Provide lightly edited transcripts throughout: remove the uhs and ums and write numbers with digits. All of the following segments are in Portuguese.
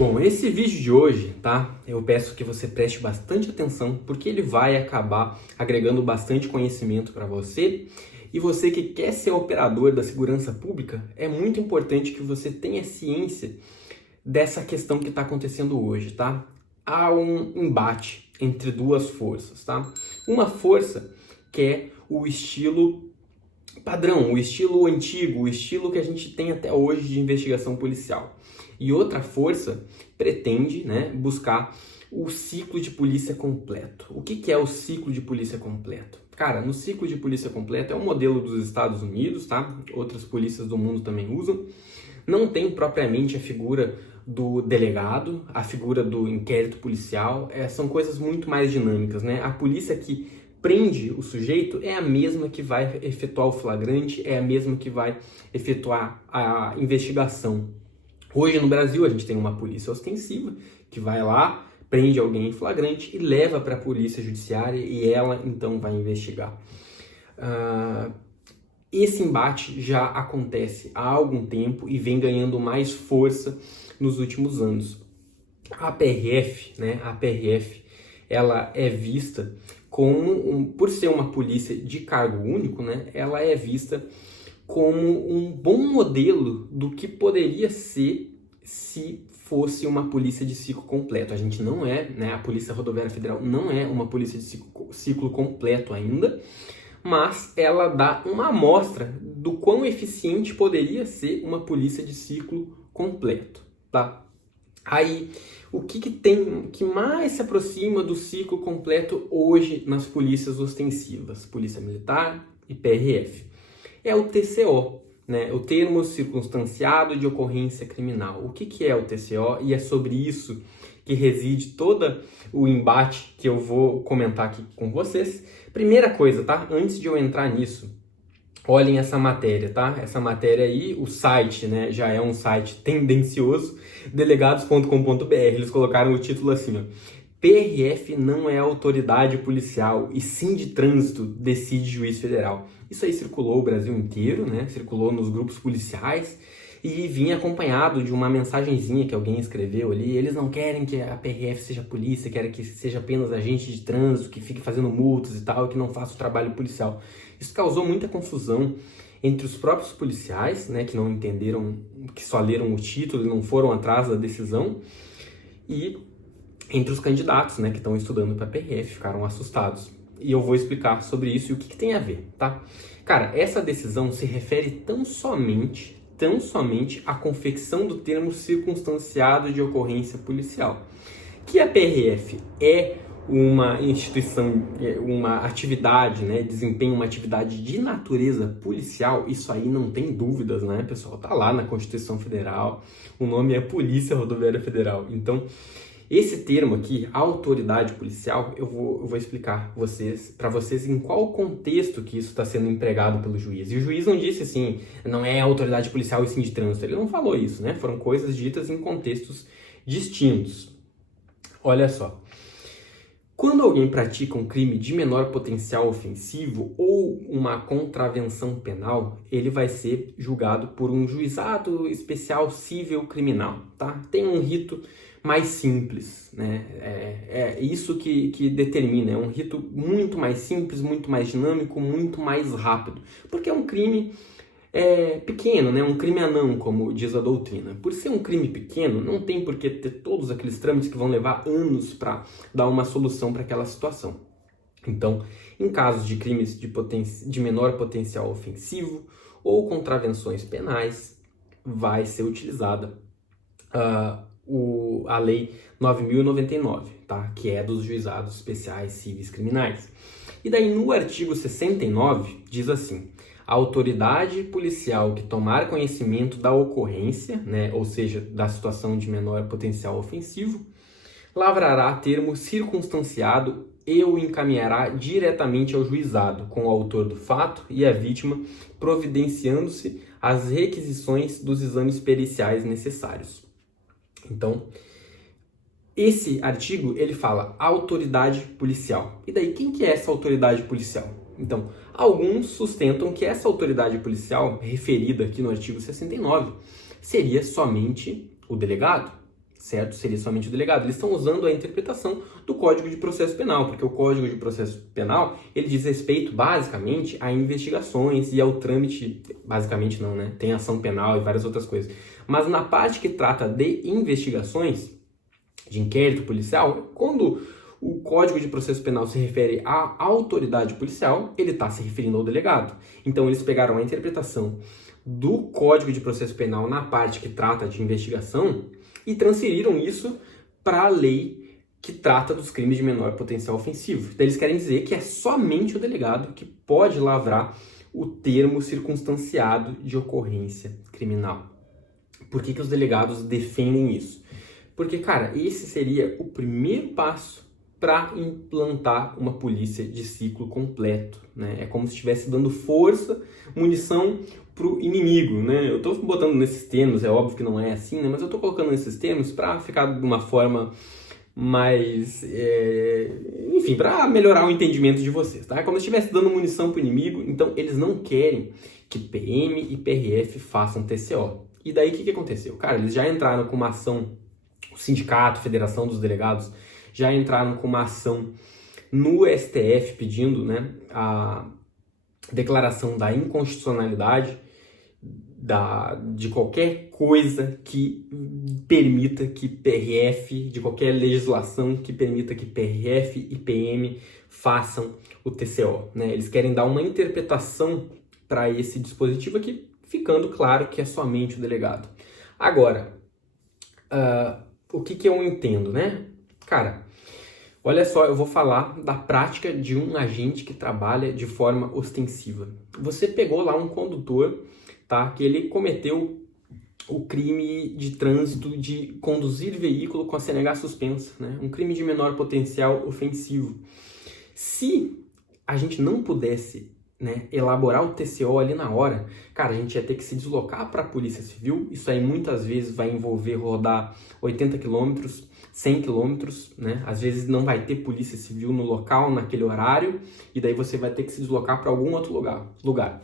Bom, esse vídeo de hoje, tá? Eu peço que você preste bastante atenção, porque ele vai acabar agregando bastante conhecimento para você. E você que quer ser operador da segurança pública, é muito importante que você tenha ciência dessa questão que está acontecendo hoje, tá? Há um embate entre duas forças, tá? Uma força que é o estilo padrão, o estilo antigo, o estilo que a gente tem até hoje de investigação policial. E outra força pretende, buscar o ciclo de polícia completo. O que é o ciclo de polícia completo? Cara, no ciclo de polícia completo é um modelo dos Estados Unidos, tá? Outras polícias do mundo também usam. Não tem propriamente a figura do delegado, a figura do inquérito policial, são coisas muito mais dinâmicas, né? A polícia que prende o sujeito é a mesma que vai efetuar o flagrante, é a mesma que vai efetuar a investigação. Hoje no Brasil a gente tem uma polícia ostensiva que vai lá, prende alguém em flagrante e leva para a polícia judiciária e ela então vai investigar. Esse embate já acontece há algum tempo e vem ganhando mais força nos últimos anos. A PRF, ela é vista como, por ser uma polícia de cargo único, ela é vista como um bom modelo do que poderia ser se fosse uma polícia de ciclo completo. A gente não é, a Polícia Rodoviária Federal não é uma polícia de ciclo completo ainda, mas ela dá uma amostra do quão eficiente poderia ser uma polícia de ciclo completo, tá? Aí, o que tem que mais se aproxima do ciclo completo hoje nas polícias ostensivas, Polícia Militar e PRF? É o TCO, o termo circunstanciado de ocorrência criminal. O que é o TCO? E é sobre isso que reside todo o embate que eu vou comentar aqui com vocês. Primeira coisa, tá? Antes de eu entrar nisso, olhem essa matéria, tá? Essa matéria aí, o site, já é um site tendencioso, delegados.com.br. Eles colocaram o título assim, ó: PRF não é autoridade policial e sim de trânsito, decide juiz federal. Isso aí circulou o Brasil inteiro, circulou nos grupos policiais e vinha acompanhado de uma mensagenzinha que alguém escreveu ali. Eles não querem que a PRF seja polícia, querem que seja apenas agente de trânsito, que fique fazendo multas e tal, que não faça o trabalho policial. Isso causou muita confusão entre os próprios policiais, que não entenderam, que só leram o título e não foram atrás da decisão, e entre os candidatos, que estão estudando para a PRF, ficaram assustados. E eu vou explicar sobre isso e o que tem a ver, tá? Cara, essa decisão se refere tão somente à confecção do termo circunstanciado de ocorrência policial. Que a PRF é uma instituição, uma atividade, desempenha uma atividade de natureza policial, isso aí não tem dúvidas, pessoal? Tá lá na Constituição Federal, o nome é Polícia Rodoviária Federal. Então, esse termo aqui, autoridade policial, eu vou explicar para vocês em qual contexto que isso está sendo empregado pelo juiz. E o juiz não disse assim, não é autoridade policial e sim de trânsito. Ele não falou isso, Foram coisas ditas em contextos distintos. Olha só. Quando alguém pratica um crime de menor potencial ofensivo ou uma contravenção penal, ele vai ser julgado por um juizado especial cível criminal, tá? Tem um rito mais simples, É isso que determina, é um rito muito mais simples, muito mais dinâmico, muito mais rápido, porque é um crime pequeno, um crime anão, como diz a doutrina. Por ser um crime pequeno, não tem por que ter todos aqueles trâmites que vão levar anos para dar uma solução para aquela situação. Então, em casos de crimes de menor potencial ofensivo ou contravenções penais, vai ser utilizada a Lei 9.099, tá? Que é dos juizados especiais civis criminais. E daí no artigo 69 diz assim: a autoridade policial que tomar conhecimento da ocorrência, ou seja, da situação de menor potencial ofensivo, lavrará termo circunstanciado e o encaminhará diretamente ao juizado, com o autor do fato e a vítima, providenciando-se as requisições dos exames periciais necessários. Então, esse artigo, ele fala autoridade policial. E daí, quem que é essa autoridade policial? Então, alguns sustentam que essa autoridade policial, referida aqui no artigo 69, seria somente o delegado. certo? Seria somente o delegado. Eles estão usando a interpretação do Código de Processo Penal, porque o Código de Processo Penal, ele diz respeito, basicamente, a investigações e ao trâmite, basicamente não, né? Tem ação penal e várias outras coisas. Mas na parte que trata de investigações, de inquérito policial, quando o Código de Processo Penal se refere à autoridade policial, ele está se referindo ao delegado. Então, eles pegaram a interpretação do Código de Processo Penal na parte que trata de investigação e transferiram isso para a lei que trata dos crimes de menor potencial ofensivo. Então, eles querem dizer que é somente o delegado que pode lavrar o termo circunstanciado de ocorrência criminal. Por que os delegados defendem isso? Porque, cara, esse seria o primeiro passo para implantar uma polícia de ciclo completo, né? É como se estivesse dando força, munição para o inimigo, né? Eu estou botando nesses termos, é óbvio que não é assim, né? Mas eu estou colocando nesses termos para ficar de uma forma mais, enfim, para melhorar o entendimento de vocês, tá? É como se estivesse dando munição para o inimigo. Então eles não querem que PM e PRF façam TCO. E daí o que aconteceu? Cara, eles já entraram com uma ação, o sindicato, Federação dos Delegados, já entraram com uma ação no STF pedindo, né, a declaração da inconstitucionalidade de qualquer coisa que permita que PRF, de qualquer legislação que permita que PRF e PM façam o TCO, né? Eles querem dar uma interpretação para esse dispositivo aqui, ficando claro que é somente o delegado. Agora, o que eu entendo, né? Cara, olha só, eu vou falar da prática de um agente que trabalha de forma ostensiva. Você pegou lá um condutor, tá? Que ele cometeu o crime de trânsito de conduzir veículo com a CNH suspensa, né? Um crime de menor potencial ofensivo. Se a gente não pudesse, né, elaborar o TCO ali na hora, cara, a gente ia ter que se deslocar para a Polícia Civil. Isso aí muitas vezes vai envolver rodar 80 quilômetros, 100 quilômetros, né? Às vezes não vai ter Polícia Civil no local, naquele horário, e daí você vai ter que se deslocar para algum outro lugar.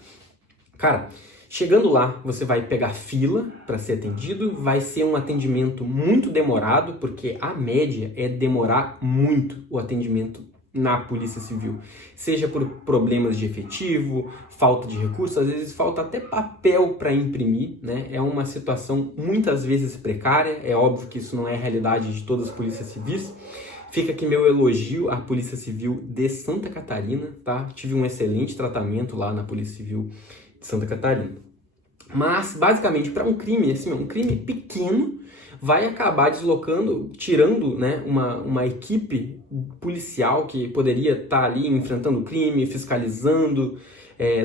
Cara, chegando lá, você vai pegar fila para ser atendido, vai ser um atendimento muito demorado, porque a média é demorar muito o atendimento na Polícia Civil, seja por problemas de efetivo, falta de recursos, às vezes falta até papel para imprimir, né? É uma situação muitas vezes precária. É óbvio que isso não é a realidade de todas as polícias civis. Fica aqui meu elogio à Polícia Civil de Santa Catarina, tá? Tive um excelente tratamento lá na Polícia Civil de Santa Catarina. Mas, basicamente, para um crime, assim, um crime pequeno, vai acabar deslocando, tirando, né, uma equipe policial que poderia estar ali enfrentando o crime, fiscalizando,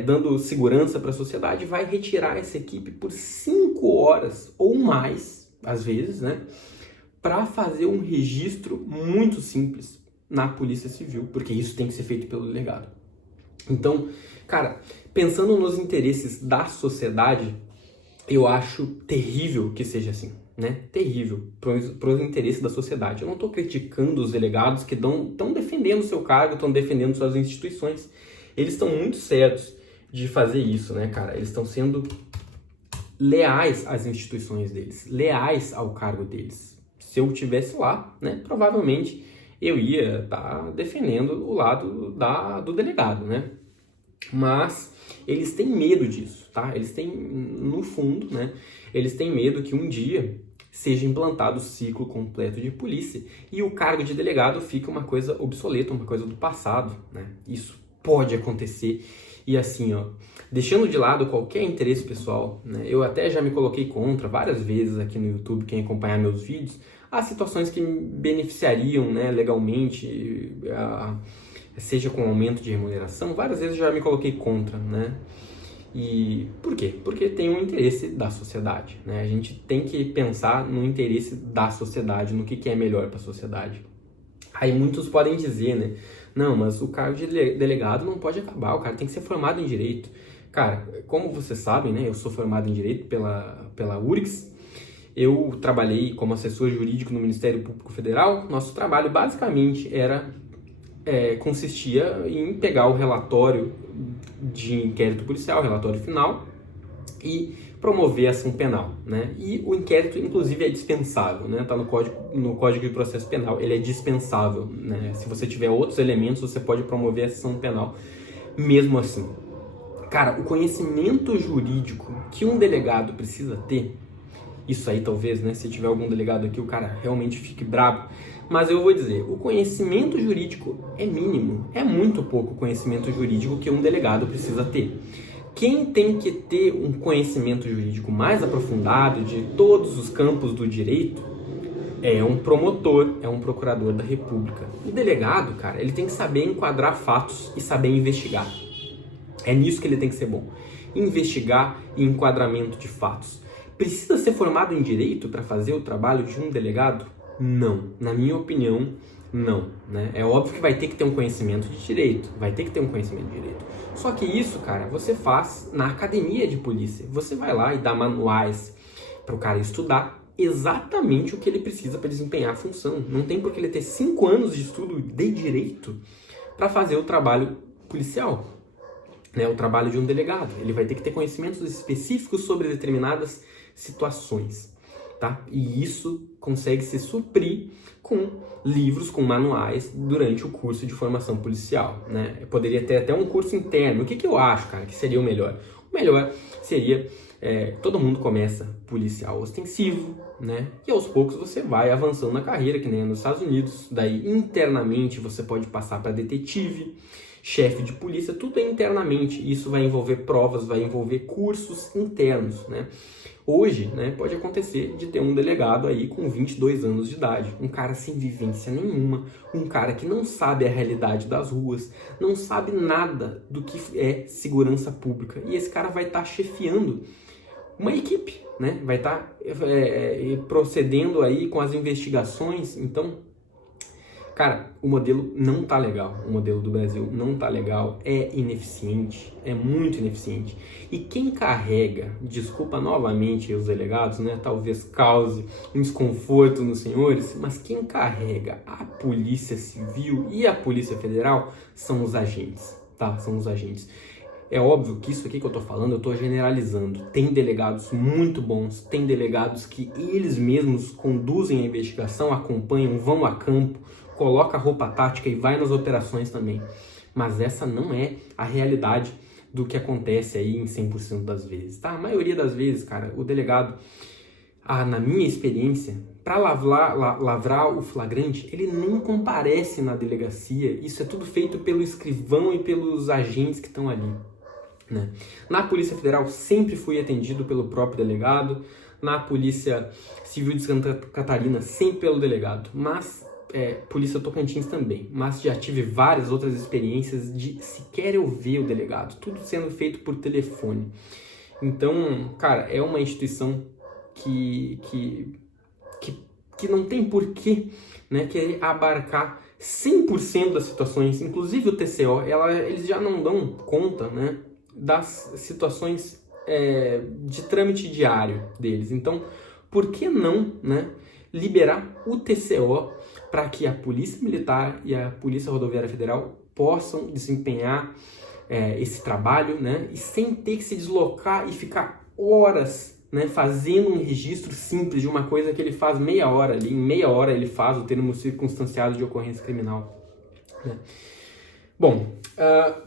dando segurança para a sociedade, vai retirar essa equipe por 5 horas ou mais, às vezes, né, para fazer um registro muito simples na Polícia Civil, porque isso tem que ser feito pelo delegado. Então, cara, pensando nos interesses da sociedade, eu acho terrível que seja assim, né? Terrível para os interesses da sociedade. Eu não estou criticando os delegados que estão defendendo o seu cargo, estão defendendo suas instituições. Eles estão muito certos de fazer isso, né, cara? Eles estão sendo leais às instituições deles, leais ao cargo deles. Se eu estivesse lá, né, provavelmente eu ia estar defendendo o lado do delegado, né? Mas eles têm medo disso, tá? Eles têm, no fundo, né? Eles têm medo que um dia seja implantado o ciclo completo de polícia e o cargo de delegado fica uma coisa obsoleta, uma coisa do passado, né? Isso pode acontecer. E assim, ó, deixando de lado qualquer interesse pessoal, né? Eu até já me coloquei contra várias vezes aqui no YouTube, quem acompanhar meus vídeos, as situações que me beneficiariam, né, legalmente, seja com aumento de remuneração. Várias vezes eu já me coloquei contra, né? E por quê? Porque tem um interesse da sociedade, né? A gente tem que pensar no interesse da sociedade, no que é melhor para a sociedade. Aí muitos podem dizer, né? Não, mas o cargo de delegado não pode acabar, o cara tem que ser formado em Direito. Cara, como vocês sabem, né? Eu sou formado em Direito pela URGS. Eu trabalhei como assessor jurídico no Ministério Público Federal. Nosso trabalho basicamente consistia em pegar o relatório de inquérito policial, relatório final, e promover ação penal, né? E o inquérito, inclusive, é dispensável, né? Tá no Código de Processo Penal, ele é dispensável, né? Se você tiver outros elementos, você pode promover ação penal mesmo assim. Cara, o conhecimento jurídico que um delegado precisa ter, isso aí talvez, né? Se tiver algum delegado aqui, o cara realmente fique brabo, mas eu vou dizer, o conhecimento jurídico é mínimo, é muito pouco o conhecimento jurídico que um delegado precisa ter. Quem tem que ter um conhecimento jurídico mais aprofundado de todos os campos do direito é um promotor, é um procurador da República. O delegado, cara, ele tem que saber enquadrar fatos e saber investigar. É nisso que ele tem que ser bom. Investigar e enquadramento de fatos. Precisa ser formado em direito para fazer o trabalho de um delegado? Não. Na minha opinião, não, né? É óbvio que vai ter que ter um conhecimento de direito, vai ter que ter um conhecimento de direito. Só que isso, cara, você faz na academia de polícia. Você vai lá e dá manuais para o cara estudar exatamente o que ele precisa para desempenhar a função. Não tem por que ele ter 5 anos de estudo de direito para fazer o trabalho policial, né? O trabalho de um delegado. Ele vai ter que ter conhecimentos específicos sobre determinadas situações, tá? E isso consegue se suprir com livros, com manuais durante o curso de formação policial, né? Eu poderia ter até um curso interno. O que eu acho, cara, que seria o melhor? O melhor seria todo mundo começa policial ostensivo, né? E aos poucos você vai avançando na carreira, que nem nos Estados Unidos. Daí internamente você pode passar para detetive, chefe de polícia, tudo é internamente. Isso vai envolver provas, vai envolver cursos internos, né? Hoje, né, pode acontecer de ter um delegado aí com 22 anos de idade, um cara sem vivência nenhuma, um cara que não sabe a realidade das ruas, não sabe nada do que é segurança pública. E esse cara vai estar chefiando uma equipe, né? Vai estar procedendo aí com as investigações. Então, cara, o modelo não tá legal, o modelo do Brasil não tá legal, é ineficiente, é muito ineficiente. E quem carrega, desculpa novamente os delegados, né, talvez cause um desconforto nos senhores, mas quem carrega a Polícia Civil e a Polícia Federal são os agentes, tá? São os agentes. É óbvio que isso aqui que eu tô falando, eu tô generalizando. Tem delegados muito bons, tem delegados que eles mesmos conduzem a investigação, acompanham, vão a campo, coloca a roupa tática e vai nas operações também. Mas essa não é a realidade do que acontece aí em 100% das vezes, tá? A maioria das vezes, cara, o delegado, na minha experiência, para lavrar o flagrante, ele nem comparece na delegacia. Isso é tudo feito pelo escrivão e pelos agentes que estão ali, né? Na Polícia Federal sempre fui atendido pelo próprio delegado, na Polícia Civil de Santa Catarina sempre pelo delegado, mas Polícia Tocantins também, mas já tive várias outras experiências de sequer eu ver o delegado, tudo sendo feito por telefone. Então, cara, é uma instituição que não tem porquê, né, querer abarcar 100% das situações, inclusive o TCO, eles já não dão conta, né, das situações de trâmite diário deles. Então, por que não, né, liberar o TCO para que a Polícia Militar e a Polícia Rodoviária Federal possam desempenhar esse trabalho, né, e sem ter que se deslocar e ficar horas, né, fazendo um registro simples de uma coisa que ele faz meia hora ali. Em meia hora ele faz o termo circunstanciado de ocorrência criminal, né? Bom,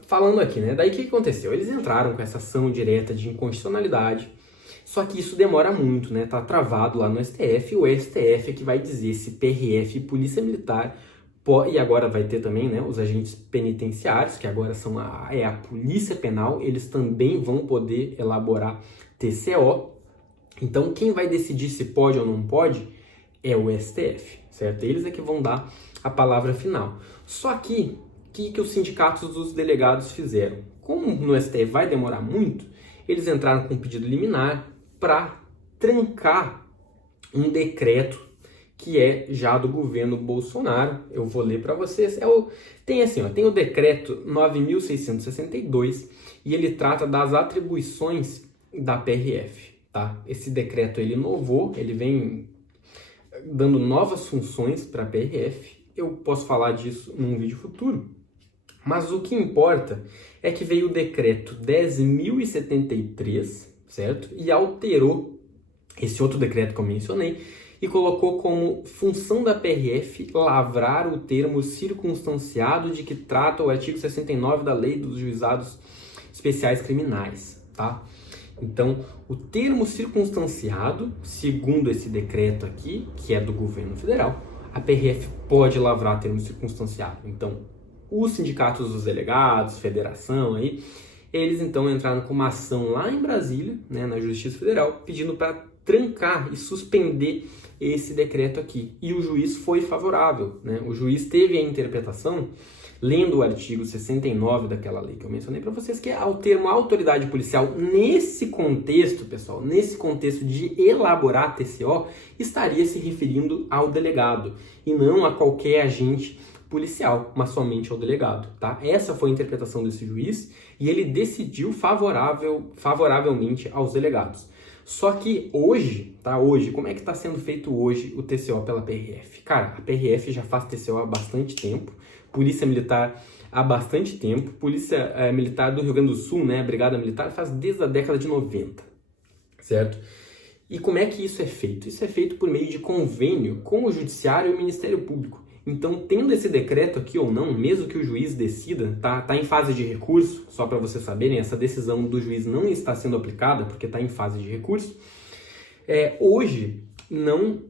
falando aqui, né, daí o que aconteceu? Eles entraram com essa ação direta de inconstitucionalidade, só que isso demora muito, né? Tá travado lá no STF, e o STF é que vai dizer se PRF e Polícia Militar, e agora vai ter também, né, os agentes penitenciários, que agora são a Polícia Penal, eles também vão poder elaborar TCO. Então, quem vai decidir se pode ou não pode é o STF, certo? Eles é que vão dar a palavra final. Só que, o que os sindicatos dos delegados fizeram? Como no STF vai demorar muito, eles entraram com um pedido liminar para trancar um decreto que é já do governo Bolsonaro. Eu vou ler para vocês. Tem o decreto 9.662 e ele trata das atribuições da PRF. Tá? Esse decreto ele inovou, ele vem dando novas funções para a PRF. Eu posso falar disso num vídeo futuro, mas o que importa é que veio o decreto 10.073, certo? E alterou esse outro decreto que eu mencionei e colocou como função da PRF lavrar o termo circunstanciado de que trata o artigo 69 da Lei dos Juizados Especiais Criminais, tá? Então, o termo circunstanciado, segundo esse decreto aqui, que é do governo federal, a PRF pode lavrar termo circunstanciado. Então, os sindicatos dos delegados, federação aí, eles então entraram com uma ação lá em Brasília, né, na Justiça Federal, pedindo para trancar e suspender esse decreto aqui. E o juiz foi favorável, né? O juiz teve a interpretação, lendo o artigo 69 daquela lei que eu mencionei para vocês, que é o termo autoridade policial, nesse contexto, pessoal, nesse contexto de elaborar TCO, estaria se referindo ao delegado e não a qualquer agente policial, mas somente ao delegado, tá? Essa foi a interpretação desse juiz e ele decidiu favoravelmente aos delegados. Só que hoje, tá? Hoje, como é que está sendo feito hoje o TCO pela PRF? Cara, a PRF já faz TCO há bastante tempo, Polícia Militar há bastante tempo, Polícia Militar do Rio Grande do Sul, né, a Brigada Militar, faz desde a década de 90, certo? E como é que isso é feito? Isso é feito por meio de convênio com o Judiciário e o Ministério Público. Então, tendo esse decreto aqui ou não, mesmo que o juiz decida, tá em fase de recurso, só para vocês saberem, essa decisão do juiz não está sendo aplicada porque está em fase de recurso. Hoje, não,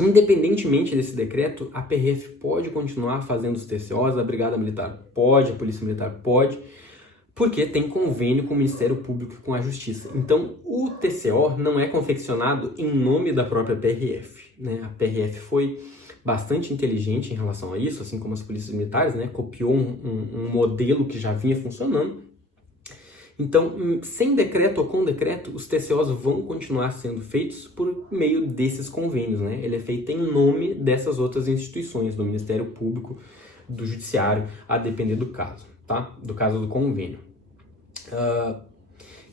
independentemente desse decreto, a PRF pode continuar fazendo os TCOs, a Brigada Militar pode, a Polícia Militar pode, porque tem convênio com o Ministério Público e com a Justiça. Então, o TCO não é confeccionado em nome da própria PRF, né? A PRF foi bastante inteligente em relação a isso, assim como as polícias militares, né? Copiou um modelo que já vinha funcionando. Então, sem decreto ou com decreto, os TCOs vão continuar sendo feitos por meio desses convênios, né? Ele é feito em nome dessas outras instituições, do Ministério Público, do Judiciário, a depender do caso, tá? Do caso do convênio. O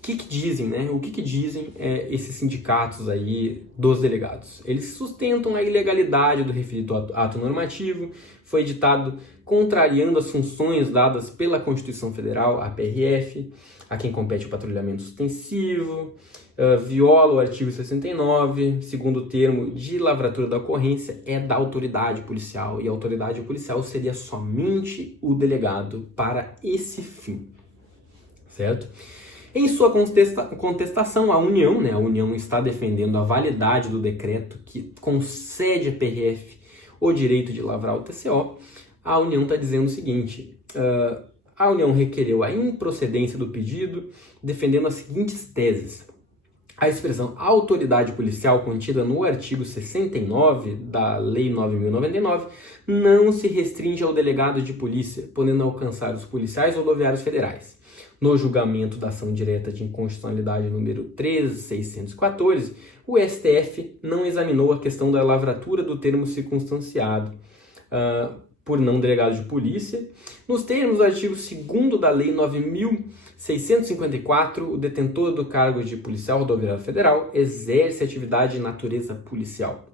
que dizem, né? O que dizem esses sindicatos aí dos delegados? Eles sustentam a ilegalidade do referido ato normativo, foi editado contrariando as funções dadas pela Constituição Federal, a PRF, a quem compete o patrulhamento sustensivo, viola o artigo 69, segundo termo de lavratura da ocorrência, é da autoridade policial, e a autoridade policial seria somente o delegado para esse fim, certo? Em sua contestação, a União, né, a União está defendendo a validade do decreto que concede à PRF o direito de lavrar o TCO. A União está dizendo o seguinte, a União requereu a improcedência do pedido, defendendo as seguintes teses. A expressão autoridade policial contida no artigo 69 da Lei 9.099 não se restringe ao delegado de polícia, podendo alcançar os policiais rodoviários federais. No julgamento da ação direta de inconstitucionalidade número 13.614, o STF não examinou a questão da lavratura do termo circunstanciado por não delegado de polícia. Nos termos do artigo 2º da Lei 9.654, o detentor do cargo de policial rodoviário federal exerce atividade de natureza policial.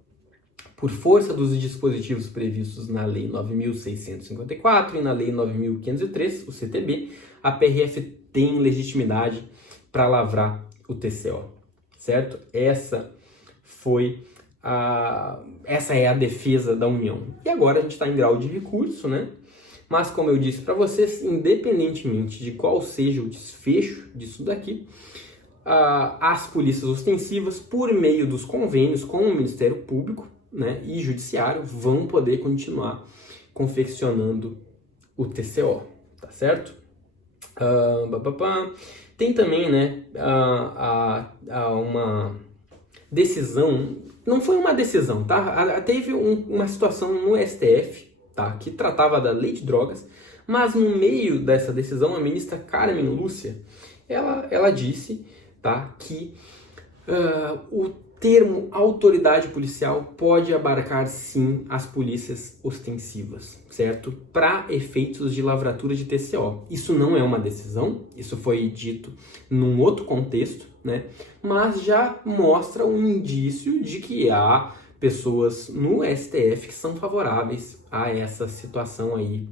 Por força dos dispositivos previstos na Lei 9.654 e na Lei 9.503, o CTB, a PRF tem legitimidade para lavrar o TCO, certo? Essa é a defesa da União. E agora a gente está em grau de recurso, né? Mas como eu disse para vocês, independentemente de qual seja o desfecho disso daqui, as polícias ostensivas, por meio dos convênios com o Ministério Público, né, e Judiciário, vão poder continuar confeccionando o TCO, tá certo? Tem também, né, uma decisão, não foi uma decisão, tá? Teve uma situação no STF, tá, que tratava da lei de drogas, mas no meio dessa decisão, a ministra Carmen Lúcia, ela disse, tá, que o termo autoridade policial pode abarcar sim as polícias ostensivas, certo? Para efeitos de lavratura de TCO. Isso não é uma decisão, isso foi dito num outro contexto, né? Mas já mostra um indício de que há pessoas no STF que são favoráveis a essa situação aí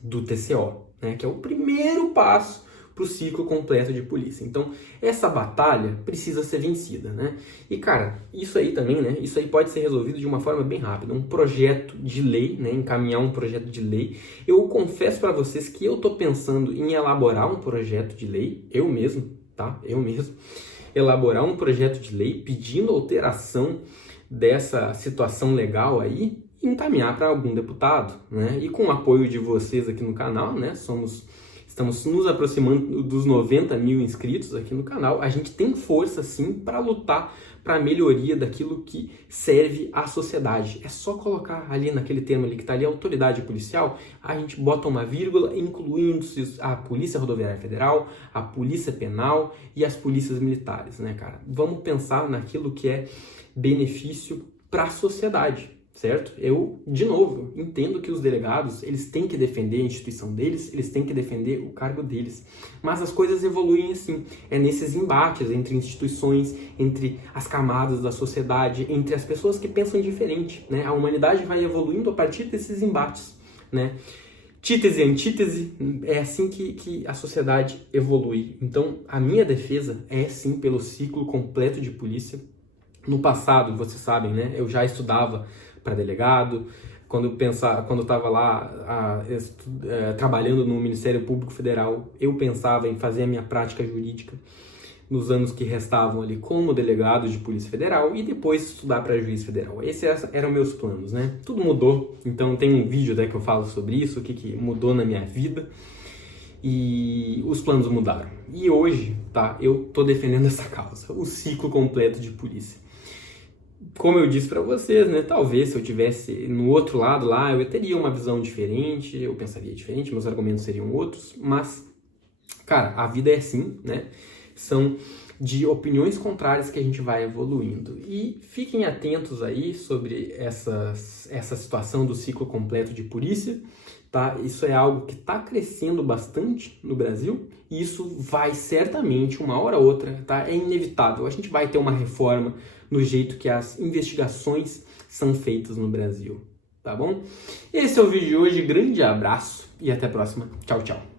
do TCO, né? Que é o primeiro passo para o ciclo completo de polícia. Então, essa batalha precisa ser vencida, né? E, cara, isso aí também, né? Isso aí pode ser resolvido de uma forma bem rápida. Um projeto de lei, né? Encaminhar um projeto de lei. Eu confesso para vocês que eu tô pensando em elaborar um projeto de lei, eu mesmo, tá? Eu mesmo. Elaborar um projeto de lei pedindo alteração dessa situação legal aí e encaminhar para algum deputado, né? E com o apoio de vocês aqui no canal, né? Estamos nos aproximando dos 90 mil inscritos aqui no canal. A gente tem força, sim, para lutar para a melhoria daquilo que serve à sociedade. É só colocar ali naquele termo ali que está ali, autoridade policial, a gente bota uma vírgula, incluindo a Polícia Rodoviária Federal, a Polícia Penal e as polícias militares, né, cara? Vamos pensar naquilo que é benefício para a sociedade, certo? Eu, de novo, entendo que os delegados, eles têm que defender a instituição deles, eles têm que defender o cargo deles, mas as coisas evoluem assim, é nesses embates entre instituições, entre as camadas da sociedade, entre as pessoas que pensam diferente, né? A humanidade vai evoluindo a partir desses embates, né? Títese e antítese, é assim que a sociedade evolui. Então, a minha defesa é sim pelo ciclo completo de polícia. No passado, vocês sabem, né? Eu já estudava para delegado. Quando eu estava lá trabalhando no Ministério Público Federal, eu pensava em fazer a minha prática jurídica nos anos que restavam ali como delegado de Polícia Federal e depois estudar para juiz federal. Esses eram meus planos, né? Tudo mudou, então tem um vídeo até que eu falo sobre isso, o que mudou na minha vida. E os planos mudaram. E hoje, tá? Eu tô defendendo essa causa, o ciclo completo de polícia. Como eu disse para vocês, né? Talvez se eu tivesse no outro lado lá, eu teria uma visão diferente, eu pensaria diferente, meus argumentos seriam outros, mas, cara, a vida é assim, né? São de opiniões contrárias que a gente vai evoluindo. E fiquem atentos aí sobre essa situação do ciclo completo de polícia, tá? Isso é algo que está crescendo bastante no Brasil e isso vai certamente, uma hora ou outra, tá? É inevitável. A gente vai ter uma reforma no jeito que as investigações são feitas no Brasil, tá bom? Esse é o vídeo de hoje. Grande abraço e até a próxima. Tchau, tchau.